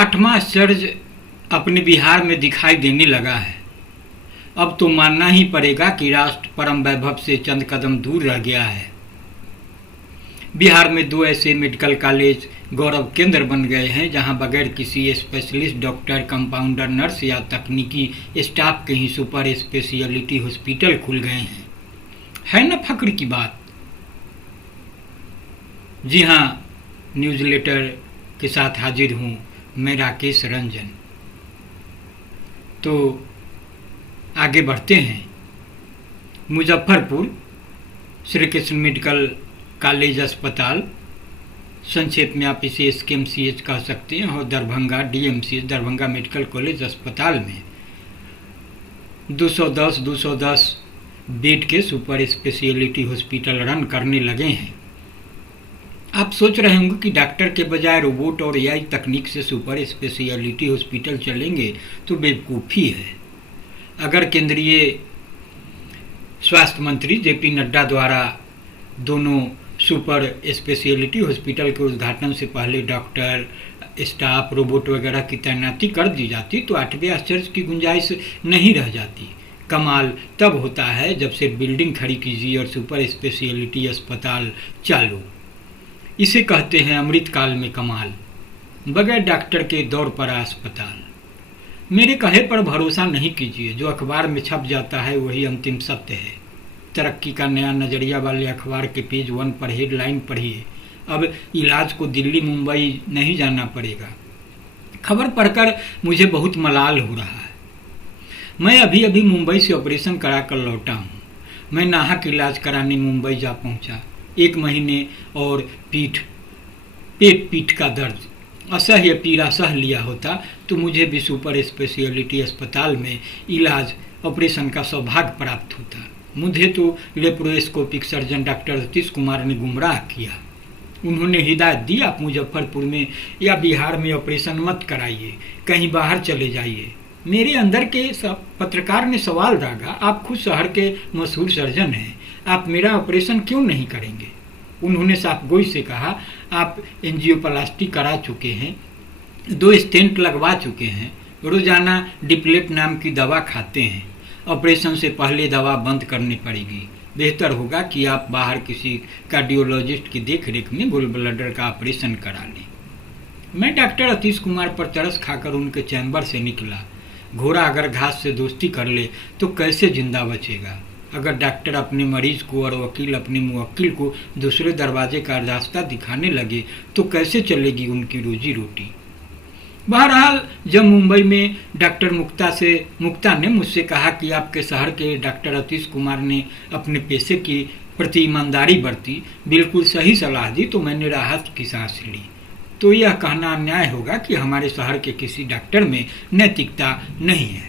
आठवां आश्चर्य अपने बिहार में दिखाई देने लगा है। अब तो मानना ही पड़ेगा कि राष्ट्र परम वैभव से चंद कदम दूर रह गया है। बिहार में 2 ऐसे मेडिकल कॉलेज गौरव केंद्र बन गए हैं जहां बगैर किसी स्पेशलिस्ट डॉक्टर, कंपाउंडर, नर्स या तकनीकी स्टाफ के ही सुपर स्पेशलिटी हॉस्पिटल खुल गए हैं। है न फख्र की बात। जी हाँ, न्यूज़लेटर के साथ हाजिर हूँ मैं राकेश रंजन। तो आगे बढ़ते हैं। मुजफ्फरपुर श्री कृष्ण मेडिकल कॉलेज अस्पताल, संक्षेप में आप इसे SKMCH कह सकते हैं, और Darbhanga DMCH Darbhanga medical college अस्पताल में 210 बेड के सुपर स्पेशलिटी हॉस्पिटल रन करने लगे हैं। आप सोच रहे होंगे कि डॉक्टर के बजाय रोबोट और AI तकनीक से सुपर स्पेशलिटी हॉस्पिटल चलेंगे, तो बेवकूफ़ी है। अगर केंद्रीय स्वास्थ्य मंत्री JP नड्डा द्वारा दोनों सुपर स्पेशलिटी हॉस्पिटल के उद्घाटन से पहले डॉक्टर, स्टाफ, रोबोट वगैरह की तैनाती कर दी जाती तो 8वें आश्चर्य की गुंजाइश नहीं रह जाती। कमाल तब होता है जब से बिल्डिंग खड़ी कीजिए और सुपर स्पेशलिटी अस्पताल चालू। इसे कहते हैं अमृत काल में कमाल, बगैर डॉक्टर के दौर पर अस्पताल। मेरे कहे पर भरोसा नहीं कीजिए, जो अखबार में छप जाता है वही अंतिम सत्य है। तरक्की का नया नजरिया वाले अखबार के पेज 1 पर हेडलाइन पढ़िए, अब इलाज को दिल्ली मुंबई नहीं जाना पड़ेगा। खबर पढ़कर मुझे बहुत मलाल हो रहा है। मैं अभी अभी मुंबई से ऑपरेशन करा कर लौटा हूँ। मैं नाहक इलाज कराने मुंबई जा पहुँचा। 1 महीने और पीठ का दर्द, असह्य पीड़ा सह लिया होता तो मुझे भी सुपर स्पेशलिटी अस्पताल में इलाज ऑपरेशन का सौभाग्य प्राप्त होता। मुझे तो laparoscopic surgeon doctor Satish Kumar ने गुमराह किया। उन्होंने हिदायत दी, आप मुजफ्फरपुर में या बिहार में ऑपरेशन मत कराइए, कहीं बाहर चले जाइए। मेरे अंदर के पत्रकार ने सवाल दागा, आप खुद शहर के मशहूर सर्जन हैं, आप मेरा ऑपरेशन क्यों नहीं करेंगे? उन्होंने साफगोई से कहा, आप एंजियोप्लास्टी करा चुके हैं, 2 स्टेंट लगवा चुके हैं, रोजाना डिप्लेट नाम की दवा खाते हैं, ऑपरेशन से पहले दवा बंद करनी पड़ेगी। बेहतर होगा कि आप बाहर किसी कार्डियोलॉजिस्ट की देखरेख में गोल ब्लडर का ऑपरेशन करा लें। मैं डॉक्टर सतीश कुमार पर तरस खाकर उनके चैम्बर से निकला। घोड़ा अगर घास से दोस्ती कर ले तो कैसे जिंदा बचेगा? अगर डॉक्टर अपने मरीज को और वकील अपने मुवक्किल को दूसरे दरवाजे का रास्ता दिखाने लगे तो कैसे चलेगी उनकी रोजी रोटी? बहरहाल जब मुंबई में डॉक्टर मुक्ता ने मुझसे कहा कि आपके शहर के डॉक्टर सतीश कुमार ने अपने पेशे की प्रति ईमानदारी बरती, बिल्कुल सही सलाह दी, तो मैंने राहत की सांस ली। तो यह कहना अन्याय होगा कि हमारे शहर के किसी डॉक्टर में नैतिकता नहीं है।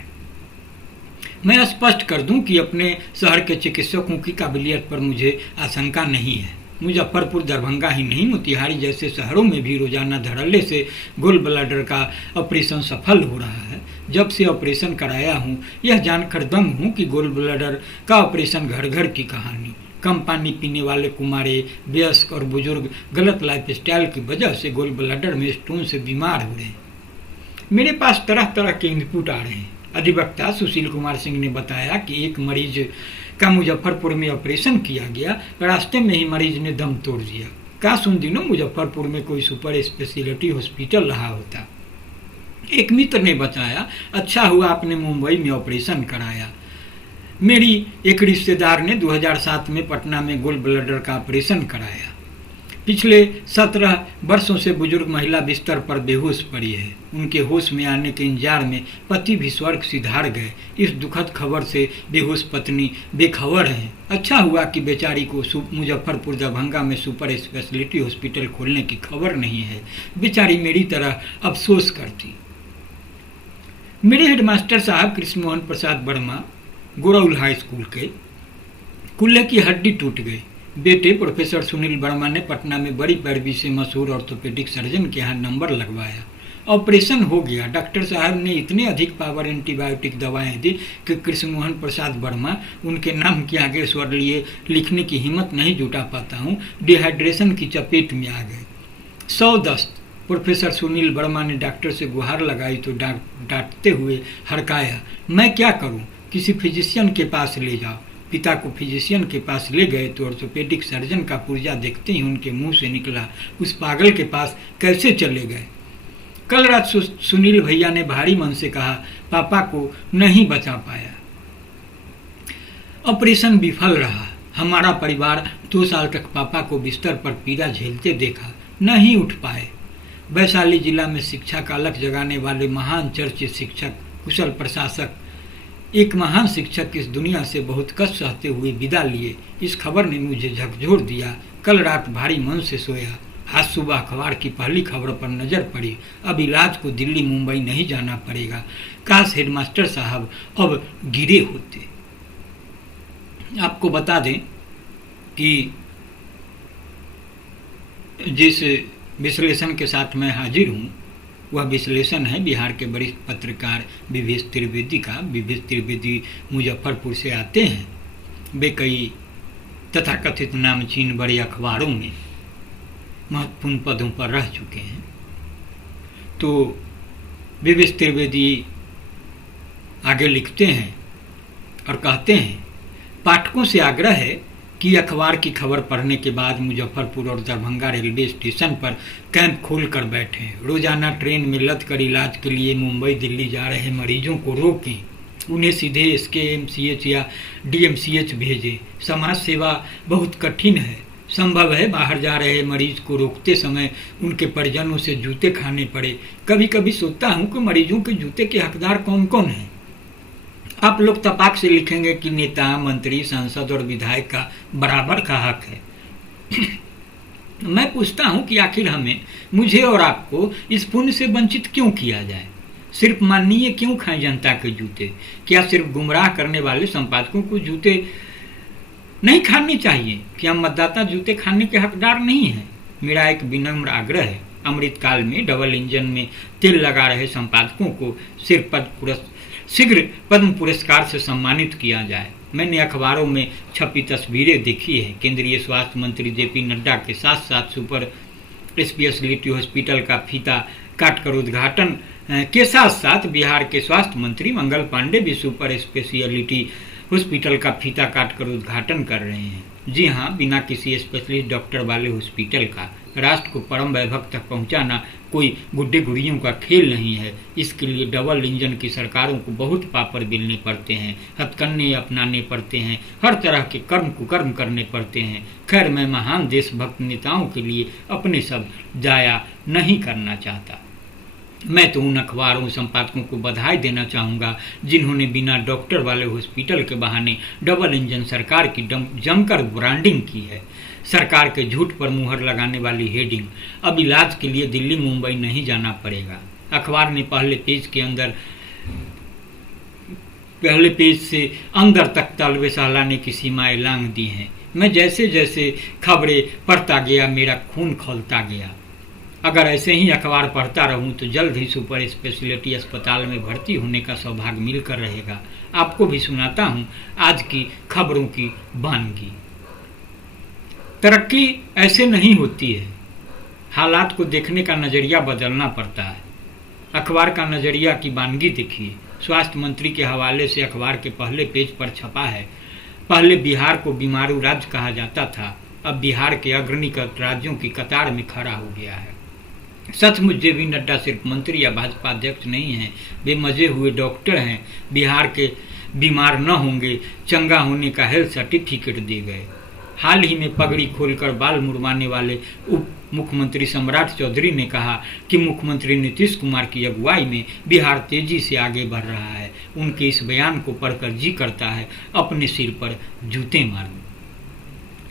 मैं स्पष्ट कर दूं कि अपने शहर के चिकित्सकों की काबिलियत पर मुझे आशंका नहीं है। मुजफ्फरपुर, दरभंगा ही नहीं, मोतिहारी जैसे शहरों में भी रोजाना धड़ल्ले से गोल ब्लडर का ऑपरेशन सफल हो रहा है। जब से ऑपरेशन कराया हूँ यह जानकर दंग हूँ कि गोल ब्लडर का ऑपरेशन घर घर की कहानी। कम पानी पीने वाले कुमारे, वयस्क और बुजुर्ग गलत लाइफस्टाइल की वजह से गोल ब्लडर में स्टोन से बीमार हो रहे हैं। मेरे पास तरह तरह के इनपुट आ रहे हैं। अधिवक्ता सुशील कुमार सिंह ने बताया कि एक मरीज का मुजफ्फरपुर में ऑपरेशन किया गया, रास्ते में ही मरीज ने दम तोड़ दिया। काश उन दिनों मुजफ्फरपुर में कोई सुपर स्पेशलिटी हॉस्पिटल रहा होता। एक मित्र ने बताया, अच्छा हुआ आपने मुंबई में ऑपरेशन कराया। मेरी एक रिश्तेदार ने 2007 में पटना में गोल ब्लडर का ऑपरेशन कराया। पिछले 17 वर्षों से बुजुर्ग महिला बिस्तर पर बेहोश पड़ी है। उनके होश में आने के इंतजार में पति भी स्वर्ग सिधार गए। इस दुखद खबर से बेहोश पत्नी बेखबर है। अच्छा हुआ कि बेचारी को मुजफ्फरपुर, दरभंगा में सुपर स्पेशलिटी हॉस्पिटल खोलने की खबर नहीं है। बेचारी मेरी तरह अफसोस करती। मेरे हेडमास्टर साहब कृष्ण मोहन प्रसाद वर्मा गोरौल हाई स्कूल के कुल्ले की हड्डी टूट गई। बेटे प्रोफेसर सुनील वर्मा ने पटना में बड़ी पैरवी से मशहूर ऑर्थोपेडिक सर्जन के यहाँ नंबर लगवाया। ऑपरेशन हो गया। डॉक्टर साहब ने इतने अधिक पावर एंटीबायोटिक दवाएं दी कि कृष्ण मोहन प्रसाद वर्मा उनके नाम के आगे स्वर लिए लिखने की हिम्मत नहीं जुटा पाता हूँ, डिहाइड्रेशन की चपेट में आ गए। 100 दस्त प्रोफेसर सुनील वर्मा ने डॉक्टर से गुहार लगाई तो डांटते हुए हड़काया, मैं क्या करूं, किसी फिजिशियन के पास ले जाओ। पिता को फिजिशियन के पास ले गए तो ऑर्थोपेडिक सर्जन का पुर्जा देखते ही उनके मुंह से निकला, उस पागल के पास कैसे चले गए। कल रात सुनील भैया ने भारी मन से कहा, पापा को नहीं बचा पाया, ऑपरेशन विफल रहा। हमारा परिवार 2 साल तक पापा को बिस्तर पर पीड़ा झेलते देखा, नहीं उठ पाए। वैशाली जिला में शिक्षा का अलग जगाने वाले महान चर्चित शिक्षक, कुशल प्रशासक, एक महान शिक्षक इस दुनिया से बहुत कष्ट सहते हुए विदा लिए। इस खबर ने मुझे झकझोर दिया। कल रात भारी मन से सोया। आज सुबह अखबार की पहली खबर पर नजर पड़ी, अब इलाज को दिल्ली मुंबई नहीं जाना पड़ेगा। काश हेडमास्टर साहब अब गिरे होते। आपको बता दें कि जिस विश्लेषण के साथ मैं हाजिर हूँ वह विश्लेषण है बिहार के वरिष्ठ पत्रकार विवेश त्रिवेदी का। विवेश त्रिवेदी मुजफ्फरपुर से आते हैं। वे कई तथाकथित नामचीन बड़े अखबारों में महत्वपूर्ण पदों पर रह चुके हैं। तो विवेश त्रिवेदी आगे लिखते हैं और कहते हैं, पाठकों से आग्रह है कि अखबार की खबर पढ़ने के बाद मुजफ्फरपुर और दरभंगा रेलवे स्टेशन पर कैंप खोल कर बैठें। रोजाना ट्रेन में लद कर इलाज के लिए मुंबई दिल्ली जा रहे मरीजों को रोकें, उन्हें सीधे SKMCH या DMCH भेजें। समाज सेवा बहुत कठिन है। संभव है बाहर जा रहे मरीज को रोकते समय उनके परिजनों से जूते खाने पड़े। कभी कभी सोचता हूँ कि मरीजों के जूते के हकदार कौन कौन हैं। आप लोग तपाक से लिखेंगे कि नेता, मंत्री, सांसद और विधायक का बराबर का हक है। मैं पूछता हूं कि आखिर मुझे और आपको इस पुण्य से वंचित क्यों किया जाए। सिर्फ माननीय क्यों खाएं जनता के जूते। क्या सिर्फ गुमराह करने वाले संपादकों को जूते नहीं खाने चाहिए? क्या मतदाता जूते खाने के हकदार नहीं है? मेरा एक विनम्र आग्रह है, अमृतकाल में डबल इंजन में तेल लगा रहे संपादकों को शीघ्र पद्म पुरस्कार से सम्मानित किया जाए। मैंने अखबारों में छपी तस्वीरें देखी है। केंद्रीय स्वास्थ्य मंत्री JP नड्डा के साथ साथ सुपर स्पेशलिटी हॉस्पिटल का फीता काटकर उद्घाटन के साथ साथ बिहार के स्वास्थ्य मंत्री मंगल पांडे भी सुपर स्पेशलिटी हॉस्पिटल का फीता काटकर उद्घाटन कर रहे हैं। जी हाँ, बिना किसी स्पेशलिस्ट डॉक्टर वाले हॉस्पिटल का राष्ट्र को परम वैभव तक पहुंचाना कोई गुड्डे गुड़ियों का खेल नहीं है। इसके लिए डबल इंजन की सरकारों को बहुत पापड़ बेलने पड़ते हैं, हथकन्ने अपनाने पड़ते हैं, हर तरह के कर्म कुकर्म करने पड़ते हैं। खैर, मैं महान देशभक्त नेताओं के लिए अपने सब जाया नहीं करना चाहता। मैं तो उन अखबारों संपादकों को बधाई देना चाहूँगा जिन्होंने बिना डॉक्टर वाले हॉस्पिटल के बहाने डबल इंजन सरकार की जमकर ब्रांडिंग की है। सरकार के झूठ पर मुहर लगाने वाली हेडिंग, अब इलाज के लिए दिल्ली मुंबई नहीं जाना पड़ेगा। अखबार ने पहले पेज से अंदर तक तलवे सहलाने की सीमाएं लांघ दी हैं। मैं जैसे जैसे खबरें पढ़ता गया मेरा खून खौलता गया। अगर ऐसे ही अखबार पढ़ता रहूं तो जल्द ही सुपर स्पेशलिटी अस्पताल में भर्ती होने का सौभाग्य मिलकर रहेगा। आपको भी सुनाता हूं आज की खबरों की वानगी। तरक्की ऐसे नहीं होती है, हालात को देखने का नजरिया बदलना पड़ता है। अखबार का नजरिया की वानगी देखिए। स्वास्थ्य मंत्री के हवाले से अखबार के पहले पेज पर छपा है, पहले बिहार को बीमारू राज्य कहा जाता था, अब बिहार के अग्रणी राज्यों की कतार में खड़ा हो गया है। सचमुच JP नड्डा सिर्फ मंत्री या भाजपा अध्यक्ष नहीं हैं, वे मजे हुए डॉक्टर हैं। बिहार के बीमार न होंगे, चंगा होने का हेल्थ सर्टिफिकेट दे गए। हाल ही में पगड़ी खोलकर बाल मुड़वाने वाले उप मुख्यमंत्री सम्राट चौधरी ने कहा कि मुख्यमंत्री नीतीश कुमार की अगुवाई में बिहार तेजी से आगे बढ़ रहा है। उनके इस बयान को पढ़कर जी करता है अपने सिर पर जूते मारूं।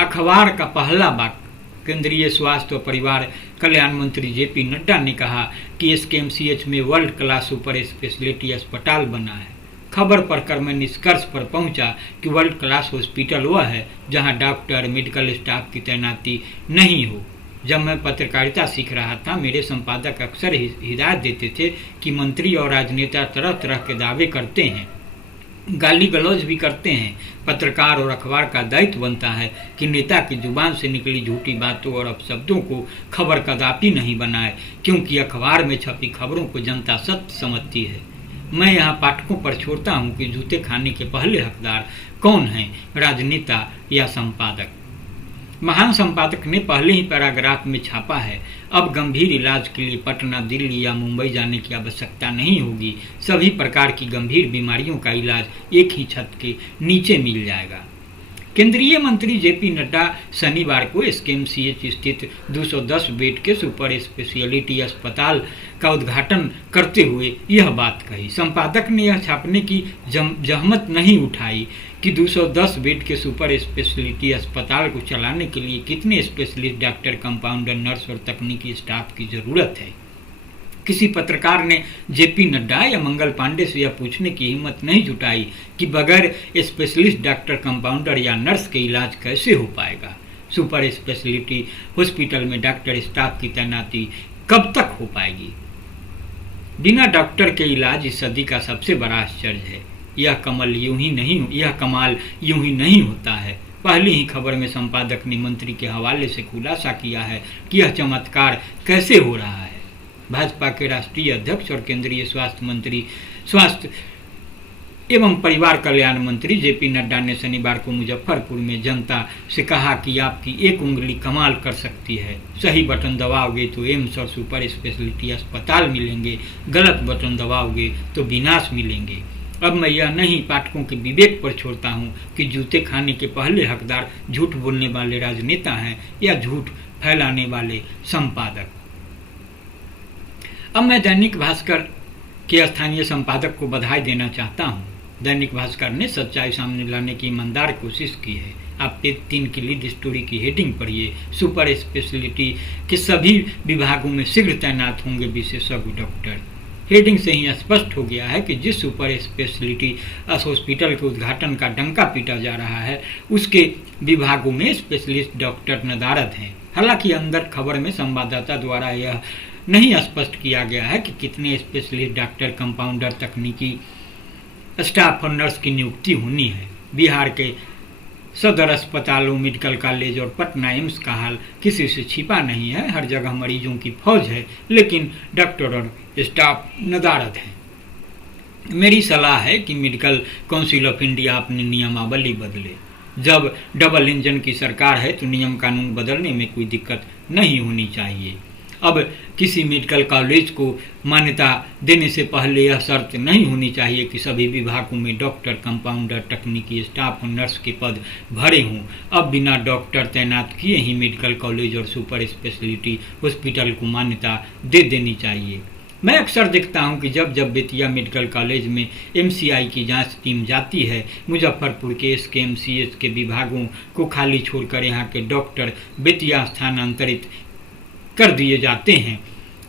अखबार का पहला वाक्य, केंद्रीय स्वास्थ्य और परिवार कल्याण मंत्री JP नड्डा ने कहा कि SKMCH में वर्ल्ड क्लास सुपर स्पेशलिटी अस्पताल बना है। खबर पढ़कर मैं निष्कर्ष पर पहुंचा कि वर्ल्ड क्लास हॉस्पिटल वह है जहां डॉक्टर, मेडिकल स्टाफ की तैनाती नहीं हो। जब मैं पत्रकारिता सीख रहा था, मेरे संपादक अक्सर हिदायत देते थे कि मंत्री और राजनेता तरह तरह के दावे करते हैं, गाली गलौज भी करते हैं। पत्रकार और अखबार का दायित्व बनता है कि नेता की जुबान से निकली झूठी बातों और अपशब्दों को खबर कदापि नहीं बनाए, क्योंकि अखबार में छपी खबरों को जनता सत्य समझती है। मैं यहाँ पाठकों पर छोड़ता हूँ कि जूते खाने के पहले हकदार कौन हैं, राजनेता या संपादक। महान संपादक ने पहले ही पैराग्राफ में छापा है, अब गंभीर इलाज के लिए पटना, दिल्ली या मुंबई जाने की आवश्यकता नहीं होगी। सभी प्रकार की गंभीर बीमारियों का इलाज एक ही छत के नीचे मिल जाएगा। केंद्रीय मंत्री जेपी नड्डा शनिवार को एसकेएमसीएच स्थित 210 बेड के सुपर स्पेशियलिटी अस्पताल का उद्घाटन करते हुए यह बात कही। संपादक ने यह छापने की जहमत नहीं उठाई कि 210 बेड के सुपर स्पेशलिटी अस्पताल को चलाने के लिए कितने स्पेशलिस्ट डॉक्टर, कंपाउंडर, नर्स और तकनीकी स्टाफ की जरूरत है। किसी पत्रकार ने जेपी नड्डा या मंगल पांडे से यह पूछने की हिम्मत नहीं जुटाई कि बगैर स्पेशलिस्ट डॉक्टर, कंपाउंडर या नर्स के इलाज कैसे हो पाएगा। सुपर स्पेशलिटी हॉस्पिटल में डॉक्टर स्टाफ की तैनाती कब तक हो पाएगी। बिना डॉक्टर के इलाज इस सदी का सबसे बड़ा आश्चर्य है। यह कमाल यूं ही नहीं होता है। पहली ही खबर में संपादक ने मंत्री के हवाले से खुलासा किया है कि यह चमत्कार कैसे हो रहा है। भाजपा के राष्ट्रीय अध्यक्ष और केंद्रीय स्वास्थ्य एवं परिवार कल्याण मंत्री जेपी नड्डा ने शनिवार को मुजफ्फरपुर में जनता से कहा कि आपकी एक उंगली कमाल कर सकती है। सही बटन दबाओगे तो एम्स और सुपर स्पेशलिटी अस्पताल मिलेंगे, गलत बटन दबाओगे तो विनाश मिलेंगे। अब मैं यह नहीं पाठकों के विवेक पर छोड़ता हूँ कि जूते खाने के पहले हकदार झूठ बोलने वाले राजनेता हैं या झूठ फैलाने वाले संपादक। अब मैं दैनिक भास्कर के स्थानीय संपादक को बधाई देना चाहता हूँ। दैनिक भास्कर ने सच्चाई सामने लाने की ईमानदार कोशिश की है। आप पेज 3 की लीड स्टोरी की हेडिंग पढ़िए। सुपर स्पेशलिटी के सभी विभागों में शीघ्र तैनात होंगे विशेषज्ञ डॉक्टर। हेडिंग से ही स्पष्ट हो गया है कि जिस सुपर स्पेशलिटी हॉस्पिटल के उद्घाटन का डंका पीटा जा रहा है उसके विभागों में स्पेशलिस्ट डॉक्टर नदारद हैं। हालांकि अंदर खबर में संवाददाता द्वारा यह नहीं स्पष्ट किया गया है कि कितने स्पेशलिस्ट डॉक्टर, कंपाउंडर, तकनीकी स्टाफ और नर्स की नियुक्ति होनी है। बिहार के सदर अस्पतालों, मेडिकल कॉलेज और पटना एम्स का हाल किसी से छिपा नहीं है। हर जगह मरीजों की फौज है, लेकिन डॉक्टर और स्टाफ नदारद हैं। मेरी सलाह है कि मेडिकल काउंसिल ऑफ इंडिया अपनी नियमावली बदले। जब डबल इंजन की सरकार है तो नियम कानून बदलने में कोई दिक्कत नहीं होनी चाहिए। अब किसी मेडिकल कॉलेज को मान्यता देने से पहले यह शर्त नहीं होनी चाहिए कि सभी विभागों में डॉक्टर, कंपाउंडर, तकनीकी स्टाफ और नर्स के पद भरे हों। अब बिना डॉक्टर तैनात किए ही मेडिकल कॉलेज और सुपर स्पेशलिटी हॉस्पिटल को मान्यता दे देनी चाहिए। मैं अक्सर देखता हूं कि जब बेतिया मेडिकल कॉलेज में एमसीआई की जांच टीम जाती है, मुजफ्फरपुर के एसकेएमसीएच के विभागों को खाली छोड़कर यहाँ के डॉक्टर बेतिया स्थानांतरित कर दिए जाते हैं।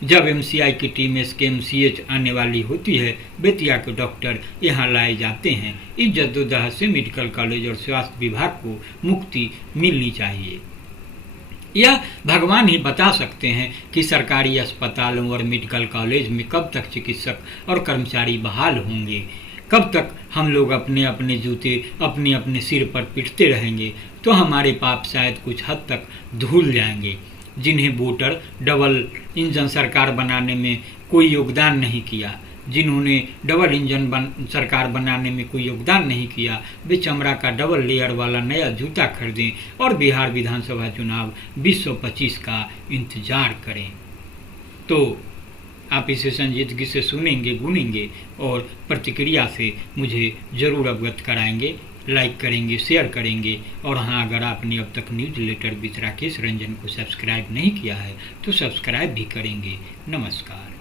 जब एमसीआई की टीम एसकेएमसीएच आने वाली होती है, बेतिया के डॉक्टर यहाँ लाए जाते हैं। इस जद्दोजहद से मेडिकल कॉलेज और स्वास्थ्य विभाग को मुक्ति मिलनी चाहिए। यह भगवान ही बता सकते हैं कि सरकारी अस्पतालों और मेडिकल कॉलेज में कब तक चिकित्सक और कर्मचारी बहाल होंगे। कब तक हम लोग अपने अपने जूते अपने अपने सिर पर पीटते रहेंगे तो हमारे पाप शायद कुछ हद तक धुल जाएंगे। जिन्हें वोटर डबल इंजन सरकार बनाने में कोई योगदान नहीं किया, जिन्होंने डबल इंजन सरकार बनाने में कोई योगदान नहीं किया, वे चमड़ा का डबल लेयर वाला नया जूता खरीदें और बिहार विधानसभा चुनाव 2025 का इंतजार करें। तो आप इसे संजीदगी से सुनेंगे, गुनेंगे और प्रतिक्रिया से मुझे ज़रूर अवगत कराएंगे। लाइक करेंगे, शेयर करेंगे और हाँ, अगर आपने अब तक newsletter with Rakesh Ranjan को सब्सक्राइब नहीं किया है तो सब्सक्राइब भी करेंगे। नमस्कार।